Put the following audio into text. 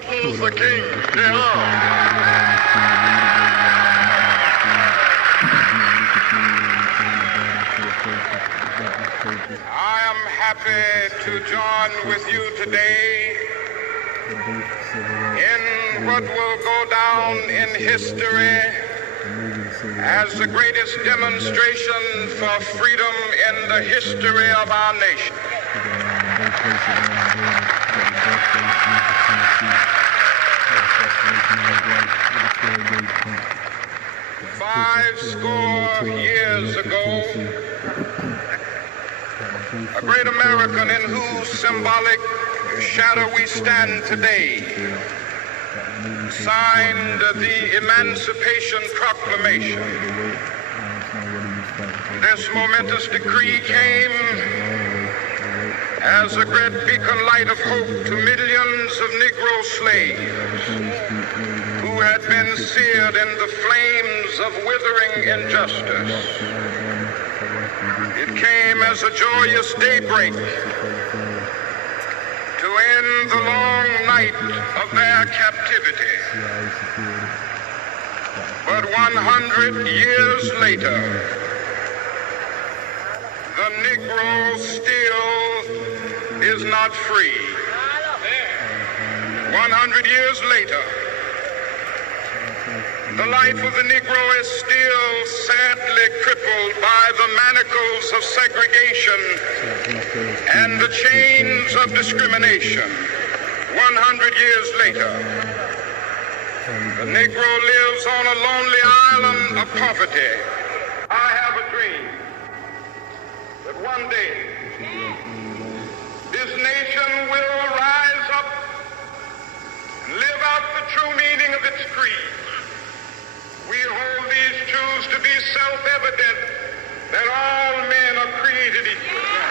Martin Luther King, Jr. I am happy to join with you today in what will go down in history as the greatest demonstration for freedom in the history of our nation. 50 years ago, a great American in whose symbolic shadow we stand today signed the Emancipation Proclamation. This momentous decree came as a great beacon light of hope to millions of Negro slaves who had been seared in the flames of withering injustice. It came as a joyous daybreak to end the long night of their captivity. But 100 years later, the Negro still is not free. 100 years later, the life of the Negro is still sadly crippled by the manacles of segregation and the chains of discrimination. 100 years later, the Negro lives on a lonely island of poverty. I have a dream that one day this nation will rise up and live out the true meaning of its creed. We hold these truths to be self-evident, that all men are created equal.